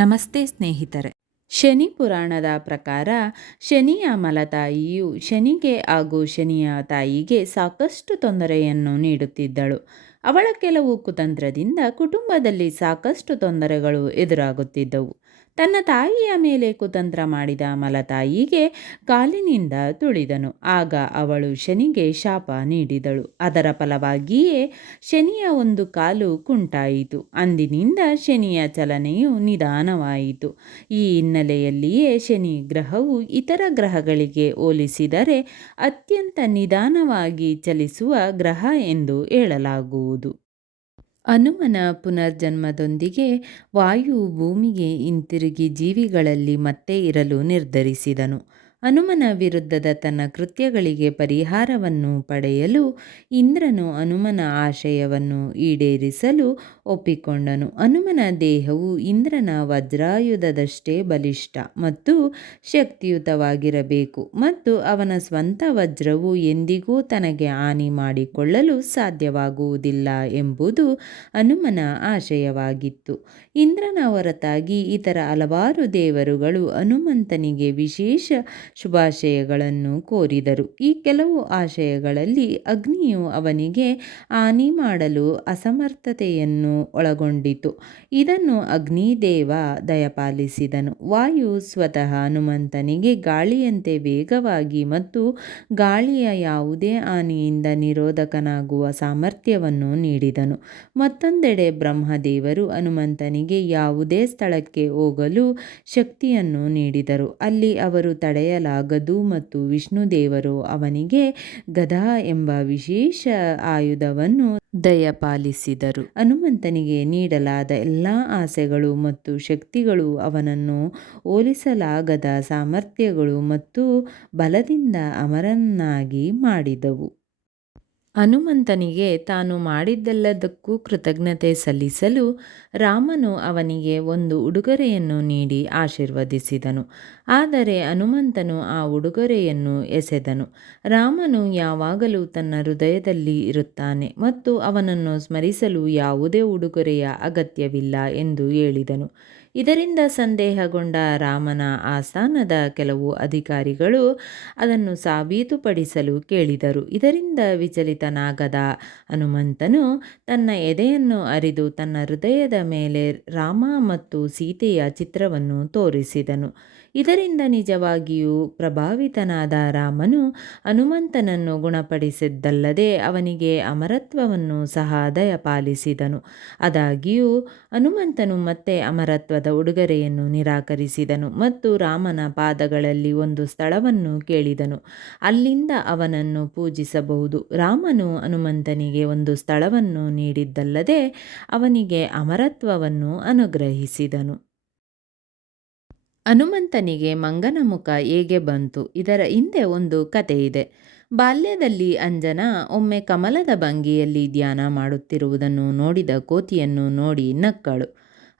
ನಮಸ್ತೆ ಸ್ನೇಹಿತರೆ. ಶನಿ ಪುರಾಣದ ಪ್ರಕಾರ ಶನಿಯ ಮಲತಾಯಿಯು ಶನಿಗೆ ಹಾಗೂ ಶನಿಯ ತಾಯಿಗೆ ಸಾಕಷ್ಟು ತೊಂದರೆಯನ್ನು ನೀಡುತ್ತಿದ್ದಳು. ಅವಳ ಕೆಲವು ಕುತಂತ್ರದಿಂದ ಕುಟುಂಬದಲ್ಲಿ ಸಾಕಷ್ಟು ತೊಂದರೆಗಳು ಎದುರಾಗುತ್ತಿದ್ದವು. ತನ್ನ ತಾಯಿಯ ಮೇಲೆ ಕುತಂತ್ರ ಮಾಡಿದ ಮಲತಾಯಿಗೆ ಕಾಲಿನಿಂದ ತುಳಿದನು. ಆಗ ಅವಳು ಶನಿಗೆ ಶಾಪ ನೀಡಿದಳು. ಅದರ ಫಲವಾಗಿಯೇ ಶನಿಯ ಒಂದು ಕಾಲು ಕುಂಟಾಯಿತು. ಅಂದಿನಿಂದ ಶನಿಯ ಚಲನೆಯು ನಿಧಾನವಾಯಿತು. ಈ ಹಿನ್ನೆಲೆಯಲ್ಲಿಯೇ ಶನಿ ಗ್ರಹವು ಇತರ ಗ್ರಹಗಳಿಗೆ ಹೋಲಿಸಿದರೆ ಅತ್ಯಂತ ನಿಧಾನವಾಗಿ ಚಲಿಸುವ ಗ್ರಹ ಎಂದು ಹೇಳಲಾಗುವುದು. ಹನುಮನ ಪುನರ್ಜನ್ಮದೊಂದಿಗೆ ವಾಯು ಭೂಮಿಗೆ ಹಿಂತಿರುಗಿ ಜೀವಿಗಳಲ್ಲಿ ಮತ್ತೆ ಇರಲು ನಿರ್ಧರಿಸಿದನು. ಹನುಮನ ವಿರುದ್ಧದ ತನ್ನ ಕೃತ್ಯಗಳಿಗೆ ಪರಿಹಾರವನ್ನು ಪಡೆಯಲು ಇಂದ್ರನು ಹನುಮನ ಆಶಯವನ್ನು ಈಡೇರಿಸಲು ಒಪ್ಪಿಕೊಂಡನು. ಹನುಮನ ದೇಹವು ಇಂದ್ರನ ವಜ್ರಾಯುಧದಷ್ಟೇ ಬಲಿಷ್ಠ ಮತ್ತು ಶಕ್ತಿಯುತವಾಗಿರಬೇಕು ಮತ್ತು ಅವನ ಸ್ವಂತ ವಜ್ರವು ಎಂದಿಗೂ ತನಗೆ ಹಾನಿ ಮಾಡಿಕೊಳ್ಳಲು ಸಾಧ್ಯವಾಗುವುದಿಲ್ಲ ಎಂಬುದು ಹನುಮನ ಆಶಯವಾಗಿತ್ತು. ಇಂದ್ರನ ಹೊರತಾಗಿ ಇತರ ಹಲವಾರು ದೇವರುಗಳು ಹನುಮಂತನಿಗೆ ವಿಶೇಷ ಶುಭಾಶಯಗಳನ್ನು ಕೋರಿದರು. ಈ ಕೆಲವು ಆಶಯಗಳಲ್ಲಿ ಅಗ್ನಿಯು ಅವನಿಗೆ ಹಾನಿ ಮಾಡಲು ಅಸಮರ್ಥತೆಯನ್ನು ಒಳಗೊಂಡಿತು. ಇದನ್ನು ಅಗ್ನಿದೇವ ದಯಪಾಲಿಸಿದನು. ವಾಯು ಸ್ವತಃ ಹನುಮಂತನಿಗೆ ಗಾಳಿಯಂತೆ ವೇಗವಾಗಿ ಮತ್ತು ಗಾಳಿಯ ಯಾವುದೇ ಹಾನಿಯಿಂದ ನಿರೋಧಕನಾಗುವ ಸಾಮರ್ಥ್ಯವನ್ನು ನೀಡಿದನು. ಮತ್ತೊಂದೆಡೆ ಬ್ರಹ್ಮದೇವರು ಹನುಮಂತನಿಗೆ ಯಾವುದೇ ಸ್ಥಳಕ್ಕೆ ಹೋಗಲು ಶಕ್ತಿಯನ್ನು ನೀಡಿದರು. ಅಲ್ಲಿ ಅವರು ತಡೆಯಲಾಗದು ಮತ್ತು ವಿಷ್ಣುದೇವರು ಅವನಿಗೆ ಗದಾ ಎಂಬ ವಿಶೇಷ ಆಯುಧವನ್ನು ದಯಪಾಲಿಸಿದರು. ಹನುಮಂತನಿಗೆ ನೀಡಲಾದ ಎಲ್ಲ ಆಸೆಗಳು ಮತ್ತು ಶಕ್ತಿಗಳು ಅವನನ್ನು ಹೋಲಿಸಲಾಗದ ಸಾಮರ್ಥ್ಯಗಳು ಮತ್ತು ಬಲದಿಂದ ಅಮರನಾಗಿ ಮಾಡಿದವು. ಹನುಮಂತನಿಗೆ ತಾನು ಮಾಡಿದ್ದೆಲ್ಲದಕ್ಕೂ ಕೃತಜ್ಞತೆ ಸಲ್ಲಿಸಲು ರಾಮನು ಅವನಿಗೆ ಒಂದು ಉಡುಗೊರೆಯನ್ನು ನೀಡಿ ಆಶೀರ್ವದಿಸಿದನು. ಆದರೆ ಹನುಮಂತನು ಆ ಉಡುಗೊರೆಯನ್ನು ಎಸೆದನು. ರಾಮನು ಯಾವಾಗಲೂ ತನ್ನ ಹೃದಯದಲ್ಲಿ ಇರುತ್ತಾನೆ ಮತ್ತು ಅವನನ್ನು ಸ್ಮರಿಸಲು ಯಾವುದೇ ಉಡುಗೊರೆಯ ಅಗತ್ಯವಿಲ್ಲ ಎಂದು ಹೇಳಿದನು. ಇದರಿಂದ ಸಂದೇಹಗೊಂಡ ರಾಮನ ಆಸ್ಥಾನದ ಕೆಲವು ಅಧಿಕಾರಿಗಳು ಅದನ್ನು ಸಾಬೀತುಪಡಿಸಲು ಕೇಳಿದರು. ಇದರಿಂದ ವಿಚಲಿತನಾಗದ ಹನುಮಂತನು ತನ್ನ ಎದೆಯನ್ನು ಅರಿದು ತನ್ನ ಹೃದಯದ ಮೇಲೆ ರಾಮ ಮತ್ತು ಸೀತೆಯ ಚಿತ್ರವನ್ನು ತೋರಿಸಿದನು. ಇದರಿಂದ ನಿಜವಾಗಿಯೂ ಪ್ರಭಾವಿತನಾದ ರಾಮನು ಹನುಮಂತನನ್ನು ಗುಣಪಡಿಸಿದ್ದಲ್ಲದೆ ಅವನಿಗೆ ಅಮರತ್ವವನ್ನು ಸಹ ದಯಪಾಲಿಸಿದನು. ಆದಾಗ್ಯೂ ಹನುಮಂತನು ಮತ್ತೆ ಅಮರತ್ವದ ಉಡುಗೊರೆಯನ್ನು ನಿರಾಕರಿಸಿದನು ಮತ್ತು ರಾಮನ ಪಾದಗಳಲ್ಲಿ ಒಂದು ಸ್ಥಳವನ್ನು ಕೇಳಿದನು. ಅಲ್ಲಿಂದ ಅವನನ್ನು ಪೂಜಿಸಬಹುದು. ರಾಮನು ಹನುಮಂತನಿಗೆ ಒಂದು ಸ್ಥಳವನ್ನು ನೀಡಿದ್ದಲ್ಲದೆ ಅವನಿಗೆ ಅಮರತ್ವವನ್ನು ಅನುಗ್ರಹಿಸಿದನು. ಹನುಮಂತನಿಗೆ ಮಂಗನ ಮುಖ ಹೇಗೆ ಬಂತು? ಇದರ ಹಿಂದೆ ಒಂದು ಕಥೆಯಿದೆ. ಬಾಲ್ಯದಲ್ಲಿ ಅಂಜನಾ ಒಮ್ಮೆ ಕಮಲದ ಭಂಗಿಯಲ್ಲಿ ಧ್ಯಾನ ಮಾಡುತ್ತಿರುವುದನ್ನು ನೋಡಿದ ಕೋತಿಯನ್ನು ನೋಡಿ ನಕ್ಕಳು.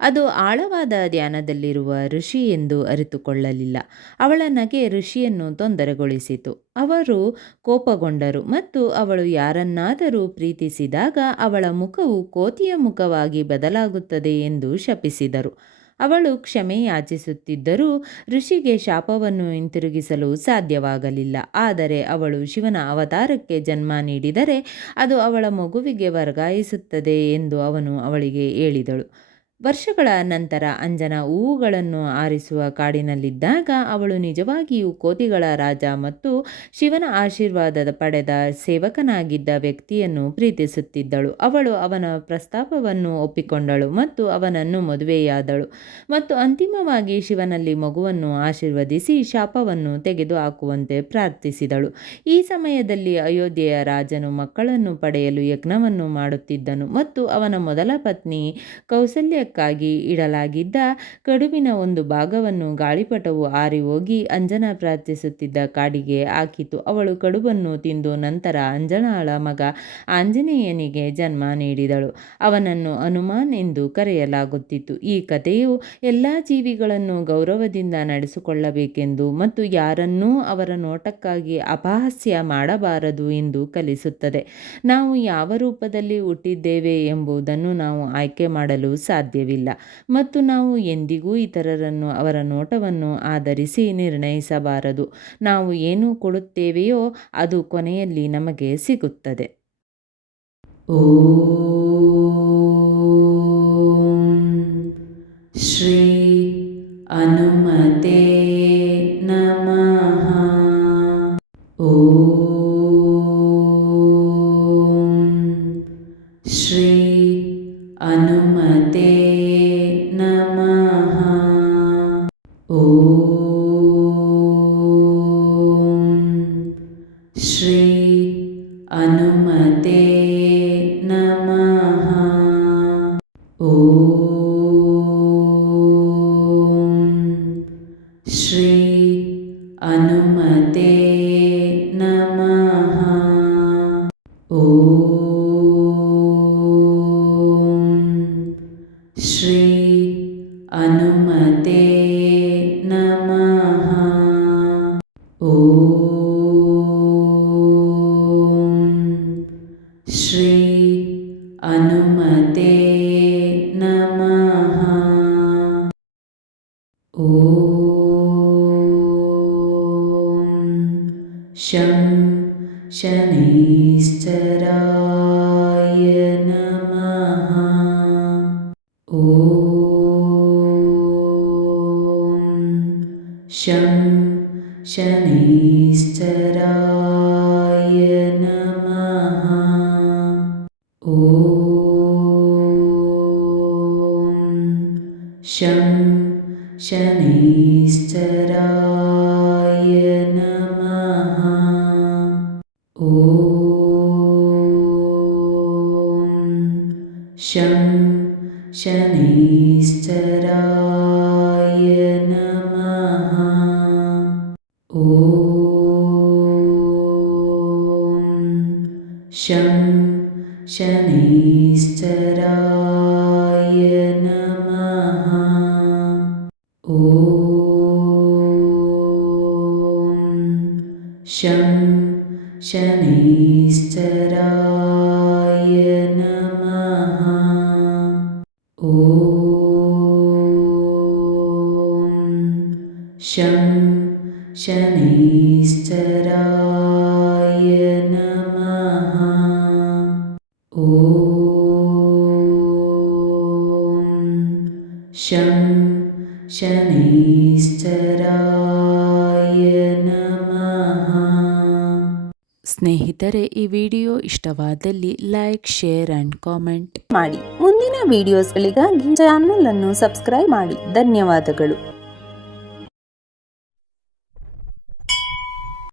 ಅದು ಆಳವಾದ ಧ್ಯಾನದಲ್ಲಿರುವ ಋಷಿ ಎಂದು ಅರಿತುಕೊಳ್ಳಲಿಲ್ಲ. ಅವಳ ನಗೆ ಋಷಿಯನ್ನು ತೊಂದರೆಗೊಳಿಸಿತು. ಅವರು ಕೋಪಗೊಂಡರು ಮತ್ತು ಅವಳು ಯಾರನ್ನಾದರೂ ಪ್ರೀತಿಸಿದಾಗ ಅವಳ ಮುಖವು ಕೋತಿಯ ಮುಖವಾಗಿ ಬದಲಾಗುತ್ತದೆ ಎಂದು ಶಪಿಸಿದರು. ಅವಳು ಕ್ಷಮೆ ಯಾಚಿಸುತ್ತಿದ್ದರೂ ಋಷಿಗೆ ಶಾಪವನ್ನು ಹಿಂತಿರುಗಿಸಲು ಸಾಧ್ಯವಾಗಲಿಲ್ಲ. ಆದರೆ ಅವಳು ಶಿವನ ಅವತಾರಕ್ಕೆ ಜನ್ಮ ನೀಡಿದರೆ ಅದು ಅವಳ ಮಗುವಿಗೆ ವರ್ಗಾಯಿಸುತ್ತದೆ ಎಂದು ಅವನು ಅವಳಿಗೆ ಹೇಳಿದಳು. ವರ್ಷಗಳ ನಂತರ ಅಂಜನಾ ಹೂವುಗಳನ್ನು ಆರಿಸುವ ಕಾಡಿನಲ್ಲಿದ್ದಾಗ ಅವಳು ನಿಜವಾಗಿಯೂ ಕೋತಿಗಳ ರಾಜ ಮತ್ತು ಶಿವನ ಆಶೀರ್ವಾದ ಪಡೆದ ಸೇವಕನಾಗಿದ್ದ ವ್ಯಕ್ತಿಯನ್ನು ಪ್ರೀತಿಸುತ್ತಿದ್ದಳು. ಅವಳು ಅವನ ಪ್ರಸ್ತಾಪವನ್ನು ಒಪ್ಪಿಕೊಂಡಳು ಮತ್ತು ಅವನನ್ನು ಮದುವೆಯಾದಳು ಮತ್ತು ಅಂತಿಮವಾಗಿ ಶಿವನಲ್ಲಿ ಮಗುವನ್ನು ಆಶೀರ್ವದಿಸಿ ಶಾಪವನ್ನು ತೆಗೆದುಹಾಕುವಂತೆ ಪ್ರಾರ್ಥಿಸಿದಳು. ಈ ಸಮಯದಲ್ಲಿ ಅಯೋಧ್ಯೆಯ ರಾಜನು ಮಕ್ಕಳನ್ನು ಪಡೆಯಲು ಯಜ್ಞವನ್ನು ಮಾಡುತ್ತಿದ್ದನು ಮತ್ತು ಅವನ ಮೊದಲ ಪತ್ನಿ ಕೌಸಲ್ಯಕ್ಕಾಗಿ ಇಡಲಾಗಿದ್ದ ಕಡುಬಿನ ಒಂದು ಭಾಗವನ್ನು ಗಾಳಿಪಟವು ಹಾರಿ ಹೋಗಿ ಅಂಜನಾ ಪ್ರಾರ್ಥಿಸುತ್ತಿದ್ದ ಕಾಡಿಗೆ ಹಾಕಿತು. ಅವಳು ಕಡುಬನ್ನು ತಿಂದು ನಂತರ ಅಂಜನಾಳ ಮಗ ಆಂಜನೇಯನಿಗೆ ಜನ್ಮ ನೀಡಿದಳು. ಅವನನ್ನು ಹನುಮಾನ್ ಎಂದು ಕರೆಯಲಾಗುತ್ತಿತ್ತು. ಈ ಕಥೆಯು ಎಲ್ಲ ಜೀವಿಗಳನ್ನು ಗೌರವದಿಂದ ನಡೆಸಿಕೊಳ್ಳಬೇಕೆಂದು ಮತ್ತು ಯಾರನ್ನೂ ಅವರ ನೋಟಕ್ಕಾಗಿ ಅಪಹಾಸ್ಯ ಮಾಡಬಾರದು ಎಂದು ಕಲಿಸುತ್ತದೆ. ನಾವು ಯಾವ ರೂಪದಲ್ಲಿ ಹುಟ್ಟಿದ್ದೇವೆ ಎಂಬುದನ್ನು ನಾವು ಆಯ್ಕೆ ಮಾಡಲು ಸಾಧ್ಯವಿಲ್ಲ. ಸಾಧ್ಯವಿಲ್ಲ ಮತ್ತು ನಾವು ಎಂದಿಗೂ ಇತರರನ್ನು ಅವರ ನೋಟವನ್ನು ಆಧರಿಸಿ ನಿರ್ಣಯಿಸಬಾರದು. ನಾವು ಏನು ಕೊಡುತ್ತೇವೆಯೋ ಅದು ಕೊನೆಯಲ್ಲಿ ನಮಗೆ ಸಿಗುತ್ತದೆ. ಓಂ ಶ್ರೀ ಹನುಮತೆ ನಮಃ. ಓಂ ಶ್ರೀ ಹನುಮತೆ ನಮಃ. ಓಂ ಶ್ರೀ ಹನುಮತೆ ನಮಃ. ಓಂ ಶ್ರೀ ಹನುಮತೆ ನಮಃ. ಓಂ ಶ್ರೀ ಹನುಮತೆ ನಮಃ. ಓಂ ಶ್ರೀ ಹನುಮತೆ ನಮಃ. ಓಂ ಶಂ ಶನೈಶ್ಚರಾಯ ನಮಃ. ಓಂ ಶಂ ಶನೈಶ್ಚರಾಯ ನಮಃ. ಓಂ ಶಂ ಶನೈಶ್ಚರಾಯ ನಮಃ. ಓಂ ಶಂ ಶನೈಶ್ಚರಾಯ ನಮಃ. ಓಂ ಶಂ ಶನೈಶ್ಚರಾಯ ನಮಃ. ಓಂ ಶಂ ಶನೈಶ್ಚರಾಯ ನಮಃ. ಓಂ ಶಂ ಶನೈಶ್ಚರಾಯ ನಮಃ. ಓಂ ಶಂ ಶನೈಶ್ಚರಾಯ ನಮಃ. ಸ್ನೇಹಿತರೆ, ಈ ವಿಡಿಯೋ ಇಷ್ಟವಾದಲ್ಲಿ ಲೈಕ್, ಶೇರ್ ಆ್ಯಂಡ್ ಕಾಮೆಂಟ್ ಮಾಡಿ. ಮುಂದಿನ ವಿಡಿಯೋಸ್ಗಳಿಗಾಗಿ ಚಾನಲ್ ಅನ್ನು ಸಬ್ಸ್ಕ್ರೈಬ್ ಮಾಡಿ. ಧನ್ಯವಾದಗಳು.